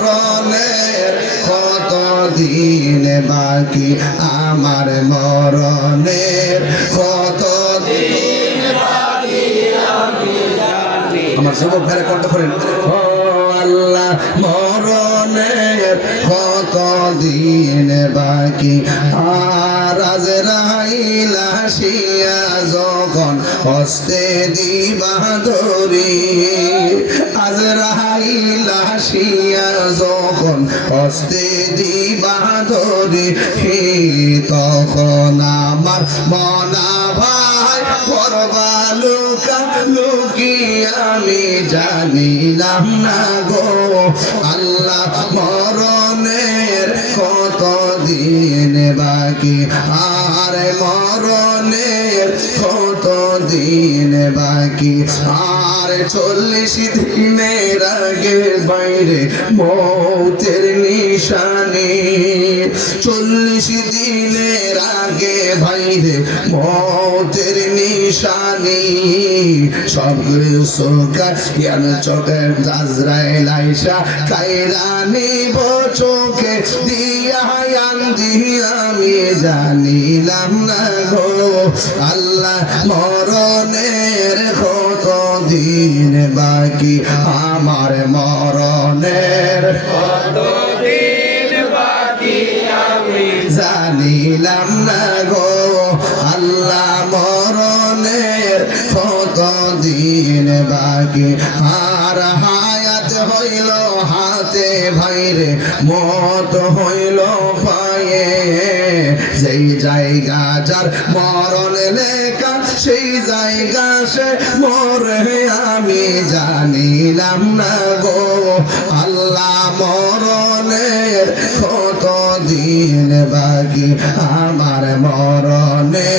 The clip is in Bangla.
মরণের কত দিন বাকি আমার মরণের কত দিন বাকি আমি জানি আমার যুবক ভাইরা কণ্ঠ করেন ও আল্লাহ মরণের কত দিন বাকি আর আজরাইল আসিয়া যখন হস্তে দিবা ধরি আজরাইল আসিয়া যখন হস্তে দিবা ধরি তখন আমার মনা ভাই করবা লুকা লুকি আমি জানিলাম না গো আল্লাহ মরণের কত দিন বাকি আর মরণের কত দিন বাকি আর 40 দিনের আগে বাইরে মৌতের নিশানি 40 দিনের আগে বাইরে মৌতের নিশানি সব সোকা ইয়ান চোখে আজরাইল আইসা কাইরানি চোখে দিয়া আমি জানিলাম না গো আল্লাহ মরণের কত দিন বাকি আমার মরণের কত দিন বাকি আমি জানিলাম না গো আল্লাহ মরণের কত দিন বাকি আর হায়াত হইল হাতে ভাইরে মত হইল পায়ে যেই জায়গা যার মরণ লেখা সেই জায়গা সে মরে আমি জানিলাম না গো আল্লাহ মরণের কত দিন বাকি আমার মরণে